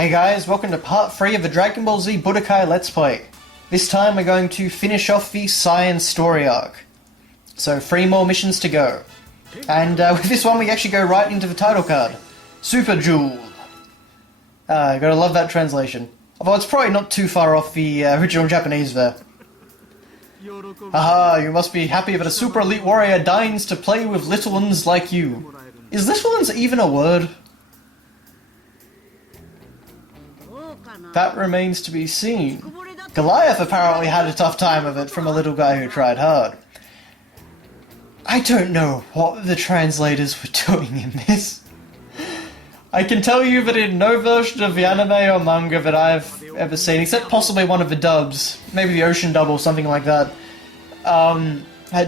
Hey guys, welcome to part 3 of the Dragon Ball Z Budokai Let's Play. This time we're going to finish off the Saiyan story arc. So 3 more missions to go. And with this one we actually go right into the title card. Super Jewel. Gotta love that translation. Although it's probably not too far off the original Japanese there. Haha, you must be happy that a super elite warrior deigns to play with little ones like you. Is little ones even a word? That remains to be seen. Goliath apparently had a tough time of it from a little guy who tried hard. I don't know what the translators were doing in this. I can tell you that in no version of the anime or manga that I've ever seen, except possibly one of the dubs, maybe the ocean dub or something like that,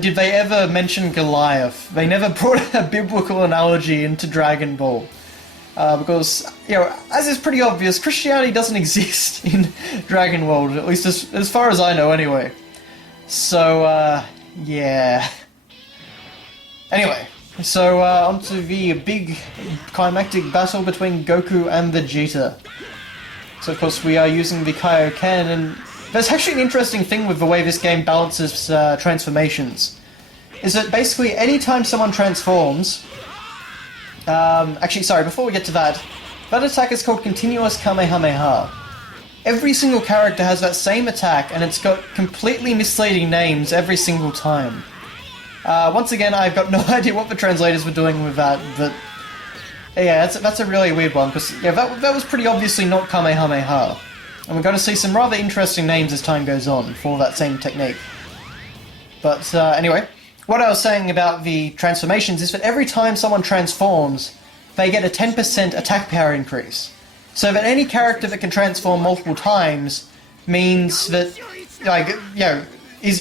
did they ever mention Goliath. They never brought a biblical analogy into Dragon Ball. Because, you know, as is pretty obvious, Christianity doesn't exist in Dragon World, at least as far as I know anyway. So, yeah. Anyway, so onto the big climactic battle between Goku and Vegeta. So of course we are using the Kaioken, and there's actually an interesting thing with the way this game balances transformations. Is that basically anytime someone transforms... actually, sorry, before we get to that, that attack is called Continuous Kamehameha. Every single character has that same attack, and it's got completely misleading names every single time. Once again, I've got no idea what the translators were doing with that, but... yeah, that's a really weird one, because yeah, that was pretty obviously not Kamehameha. And we're going to see some rather interesting names as time goes on for that same technique. But anyway... what I was saying about the transformations is that every time someone transforms, they get a 10% attack power increase. So that any character that can transform multiple times means that, like, you know,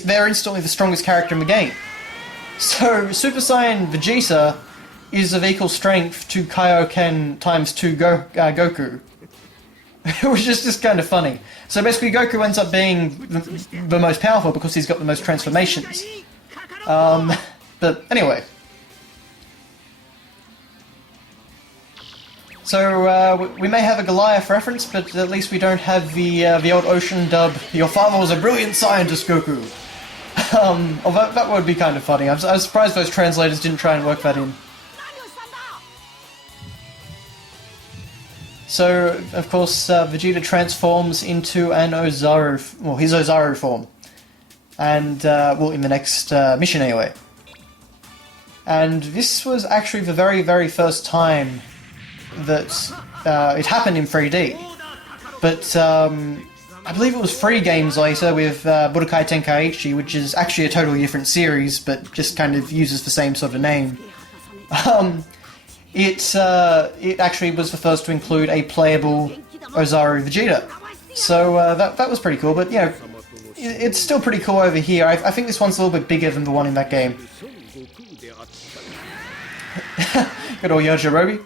they're instantly the strongest character in the game. So Super Saiyan Vegeta is of equal strength to Kaioken times 2 Goku. Which is just kind of funny. So basically Goku ends up being the most powerful because he's got the most transformations. But anyway. So, we may have a Goliath reference, but at least we don't have the old ocean dub, "Your father was a brilliant scientist, Goku." Although that would be kind of funny. I was surprised those translators didn't try and work that in. So, of course, Vegeta transforms into an Ozaru, well, his Ozaru form. And, well, in the next mission anyway. And this was actually the very, very first time that it happened in 3D. But I believe it was 3 games later with Budokai Tenkaichi, which is actually a totally different series, but just kind of uses the same sort of name. It actually was the first to include a playable Ozaru Vegeta. So that was pretty cool, but, you know, it's still pretty cool over here. I think this one's a little bit bigger than the one in that game. Good old Yajirobe.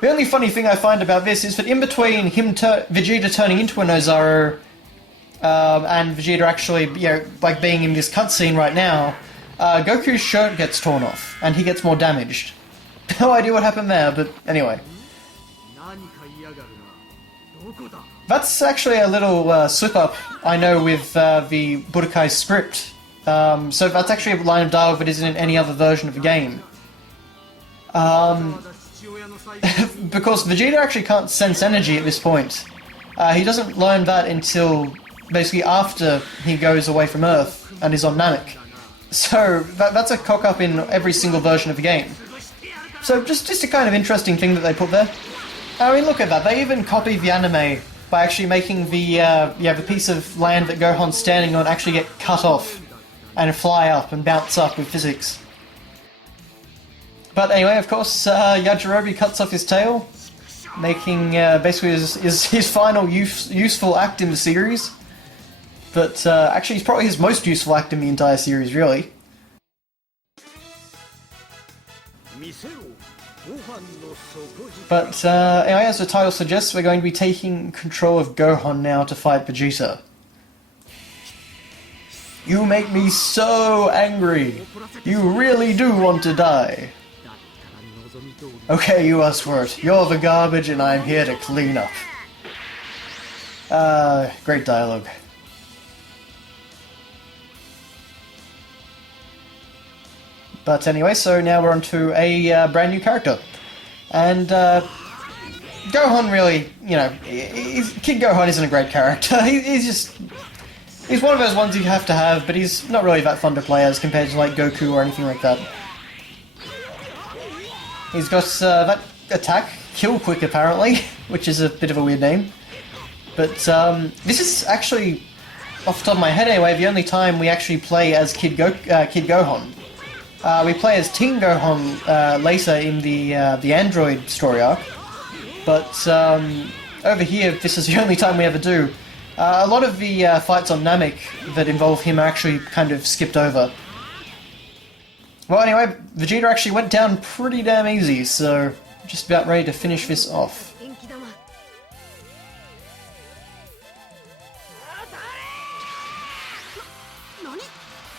The only funny thing I find about this is that in between him Vegeta turning into an Ozaru and Vegeta actually, you know, like being in this cutscene right now, Goku's shirt gets torn off and he gets more damaged. No idea what happened there, but anyway. That's actually a little slip-up, I know, with the Budokai script. So that's actually a line of dialogue that isn't in any other version of the game. Because Vegeta actually can't sense energy at this point. He doesn't learn that until basically after he goes away from Earth and is on Namek. So that's a cock-up in every single version of the game. So just a kind of interesting thing that they put there. I mean, look at that. They even copied the anime by actually making the piece of land that Gohan's standing on actually get cut off and fly up and bounce up with physics. But anyway, of course, Yajirobe cuts off his tail, making basically his final useful act in the series. But actually, it's probably his most useful act in the entire series, really. But anyway, as the title suggests, we're going to be taking control of Gohan now to fight Vegeta. You make me so angry! You really do want to die! Okay, you asked for it. You're the garbage and I'm here to clean up. Great dialogue. But anyway, so now we're on to a brand new character. And Gohan really, you know, Kid Gohan isn't a great character. He's one of those ones you have to have, but he's not really that fun to play as compared to like Goku or anything like that. He's got that attack, Kill Quick apparently, which is a bit of a weird name. But this is actually, off the top of my head anyway, the only time we actually play as Kid Gohan. We play as Teen Gohan later in the Android story arc, but over here this is the only time we ever do. A lot of the fights on Namek that involve him are actually kind of skipped over. Well anyway, Vegeta actually went down pretty damn easy, so just about ready to finish this off.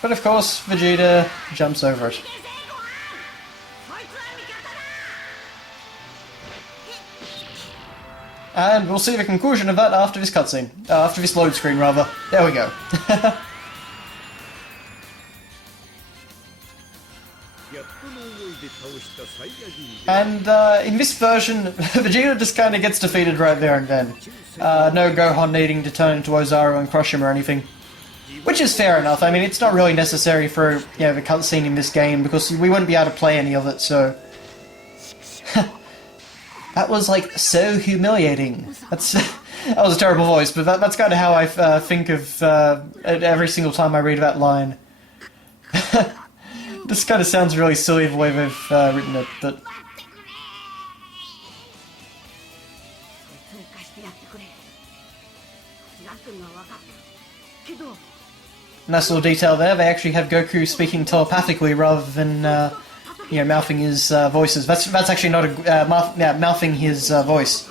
But of course, Vegeta jumps over it. And we'll see the conclusion of that after this cutscene. After this load screen, rather. There we go. And in this version, Vegeta just kind of gets defeated right there and then. No Gohan needing to turn into Ozaru and crush him or anything. Which is fair enough. I mean, it's not really necessary for, you know, the cutscene in this game, because we wouldn't be able to play any of it, so... That was, like, so humiliating. That was a terrible voice, but that's kind of how I think of every single time I read that line. This kind of sounds really silly the way they've written it, but... Nice little detail there, they actually have Goku speaking telepathically rather than, you know, mouthing his voices. That's actually not a... mouthing his voice.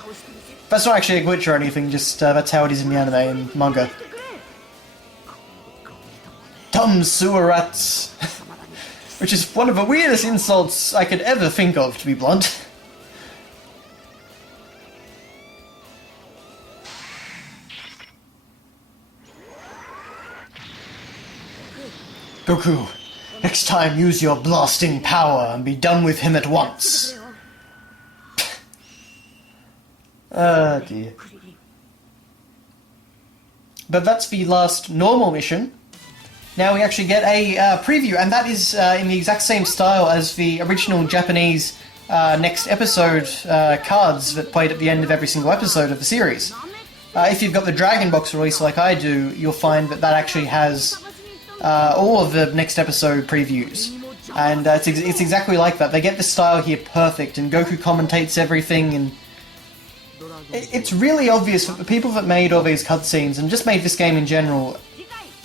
That's not actually a glitch or anything, just that's how it is in the anime and manga. Dumb sewer rats! Which is one of the weirdest insults I could ever think of, to be blunt. Goku, next time use your blasting power and be done with him at once. Oh dear. But that's the last normal mission. Now we actually get a preview, and that is in the exact same style as the original Japanese next episode cards that played at the end of every single episode of the series. If you've got the Dragon Box release like I do, you'll find that that actually has all of the next episode previews. And it's exactly like that. They get the style here perfect, and Goku commentates everything, and it's really obvious that the people that made all these cutscenes, and just made this game in general,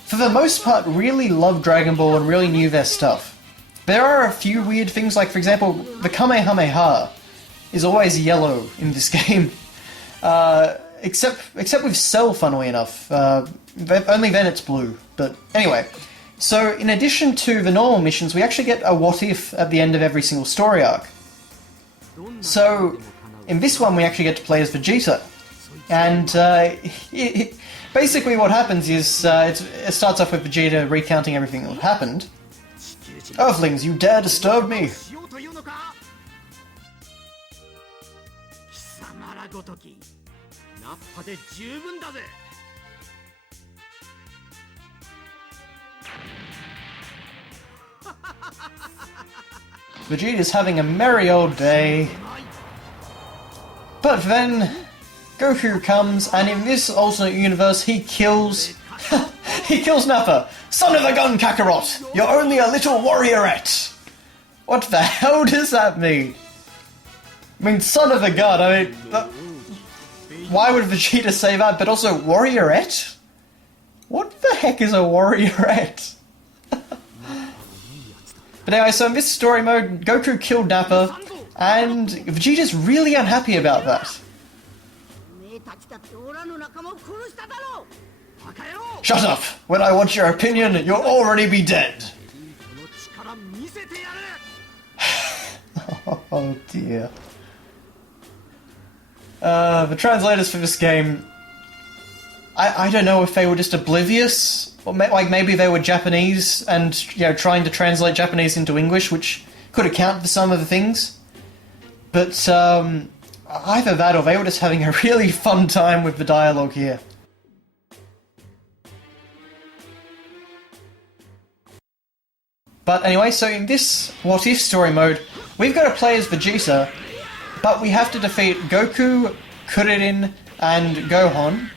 for the most part really loved Dragon Ball and really knew their stuff. There are a few weird things, like for example, the Kamehameha is always yellow in this game. Except with Cell, funnily enough. Only then it's blue. But anyway, so in addition to the normal missions, we actually get a what if at the end of every single story arc. So in this one we actually get to play as Vegeta. And basically what happens is, it starts off with Vegeta recounting everything that happened. Earthlings, you dare disturb me! Vegeta's having a merry old day. But then Goku comes, and in this alternate universe he kills... he kills Nappa! Son of a gun, Kakarot! You're only a little warriorette! What the hell does that mean? I mean, son of a gun, I mean... why would Vegeta say that? But also, warriorette? What the heck is a warriorette? But anyway, so in this story mode, Goku killed Nappa, and Vegeta's really unhappy about that. Shut up! When I want your opinion, you'll already be dead! Oh dear. The translators for this game I don't know if they were just oblivious, or like maybe they were Japanese and, you know, trying to translate Japanese into English, which could account for some of the things. But either that or they were just having a really fun time with the dialogue here. But anyway, so in this What If story mode, we've got to play as Vegeta, but we have to defeat Goku, Kuririn, and Gohan,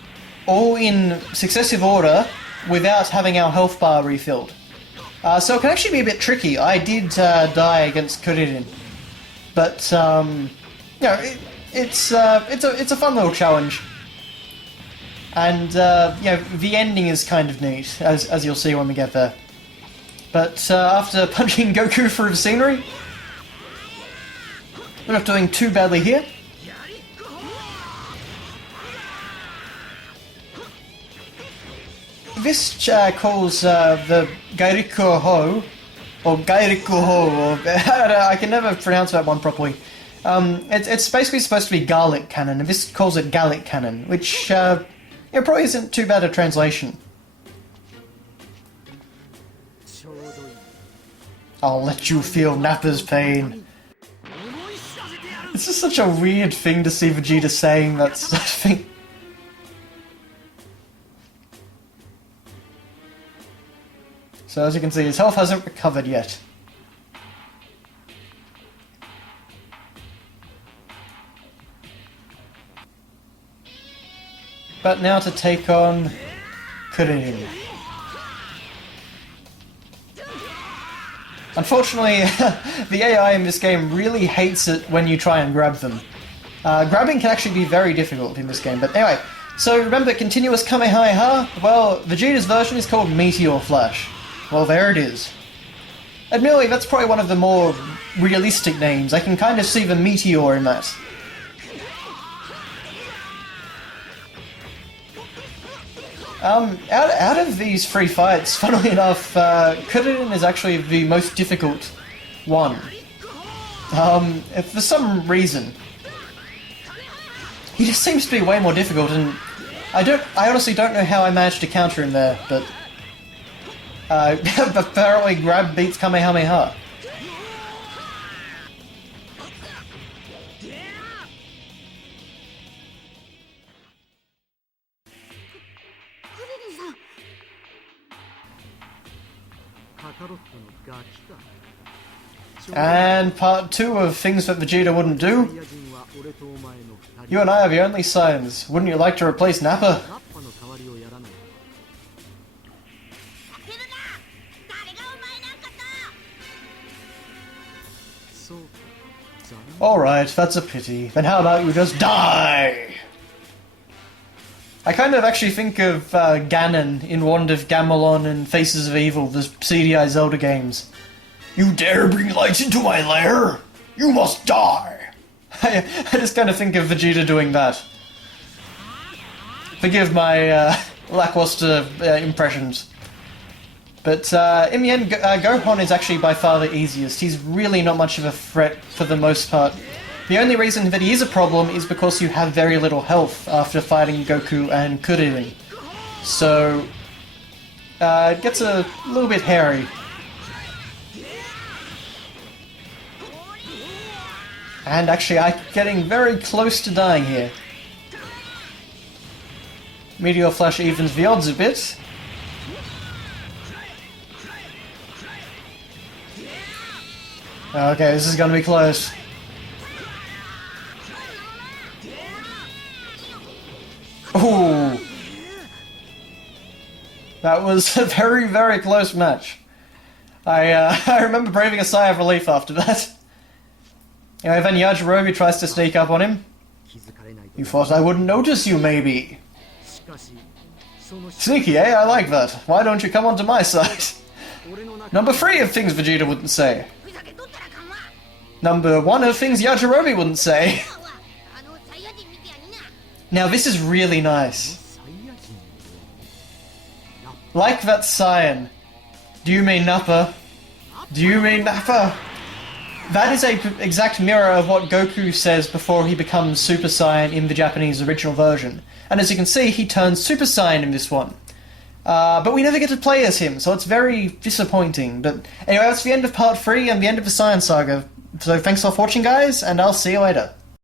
all in successive order, without having our health bar refilled. So it can actually be a bit tricky. I did die against Kuririn, but you know, it's a fun little challenge, and you know, the ending is kind of neat, as you'll see when we get there. But after punching Goku through the scenery, we're not doing too badly here. This calls the Gairiku Ho, or Gairiku Ho, or I can never pronounce that one properly. It's basically supposed to be garlic cannon, and this calls it Gallic cannon, which probably isn't too bad a translation. I'll let you feel Nappa's pain. It's just such a weird thing to see Vegeta saying that sort of thing. So as you can see, his health hasn't recovered yet. But now to take on Kuririn. Unfortunately, the AI in this game really hates it when you try and grab them. Grabbing can actually be very difficult in this game, but anyway. So remember continuous Kamehameha? Well, Vegeta's version is called Meteor Flash. Well, there it is. Admittedly, that's probably one of the more realistic names. I can kind of see the meteor in that. Out of these three fights, funnily enough, Kuririn is actually the most difficult one. For some reason. He just seems to be way more difficult, and I honestly don't know how I managed to counter him there, but apparently grab beats Kamehameha. And part 2 of things that Vegeta wouldn't do. You and I are the only Saiyans. Wouldn't you like to replace Nappa? Alright, that's a pity. Then how about you just die? I kind of actually think of Ganon in Wand of Gamelon and Faces of Evil, the CDI Zelda games. You dare bring light into my lair? You must die! I just kind of think of Vegeta doing that. Forgive my lackluster impressions. But in the end, Gohan is actually by far the easiest. He's really not much of a threat for the most part. The only reason that he is a problem is because you have very little health after fighting Goku and Kuririn. So, it gets a little bit hairy. And actually, I'm getting very close to dying here. Meteor Flash evens the odds a bit. Okay, this is gonna be close. Ooh! That was a very, very close match. I remember breathing a sigh of relief after that. Anyway, then Yajirobe tries to sneak up on him. You thought I wouldn't notice you, maybe? Sneaky, eh? I like that. Why don't you come onto my side? Number 3 of things Vegeta wouldn't say. Number 1 of things Yajirobe wouldn't say. Now this is really nice. Like that Saiyan. Do you mean Nappa? Do you mean Nappa? That is a exact mirror of what Goku says before he becomes Super Saiyan in the Japanese original version. And as you can see, he turns Super Saiyan in this one. But we never get to play as him, so it's very disappointing. But anyway, that's the end of part 3 and the end of the Saiyan saga. So thanks for watching, guys, and I'll see you later.